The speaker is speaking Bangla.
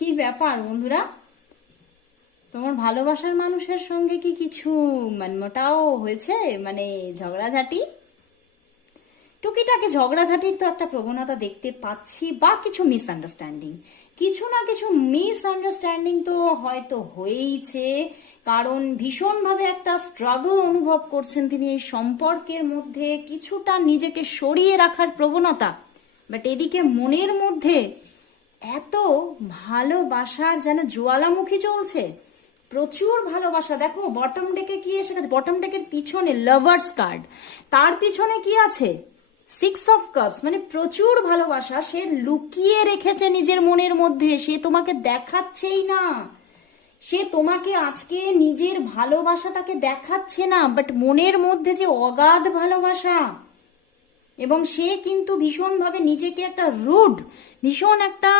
কি ব্যাপার বন্ধুরা, তোমার ভালোবাসার মানুষের সঙ্গে কি কিছু মনমোটাও হয়েছে? মানে ঝগড়াঝাটি, টুকিটাকি ঝগড়াঝাটির তো একটা প্রবণতা দেখতে পাচ্ছি, বা কিছু মিসআন্ডারস্ট্যান্ডিং, কিছু না কিছু মিসআন্ডারস্ট্যান্ডিং তো হয়তো হয়েইছে। কারণ ভীষণভাবে একটা স্ট্রাগল অনুভব করছেন তিনি এই সম্পর্কের মধ্যে, কিছুটা নিজেকে সরিয়ে রাখার প্রবণতা। বাট এদিকে মনের মধ্যে এত ভালোবাসার যেন জ্বালামুখী চলছে, প্রচুর ভালোবাসা। দেখো বটম ডেকে কি এসে গেছে, বটম ডেকের পিছনে লাভার্স কার্ড, তার পিছনে কি আছে? 6 অফ কাপস। মানে প্রচুর ভালোবাসা সে লুকিয়ে রেখেছে নিজের মনের মধ্যে, সে তোমাকে দেখাচ্ছেই না। সে তোমাকে আজকে নিজের ভালোবাসাটাকে দেখাচ্ছে না, বাট মনের মধ্যে যে অগাধ ভালোবাসা, এবং সে কিন্তু ভীষণভাবে নিজেকে একটা রুড, ভীষণ একটা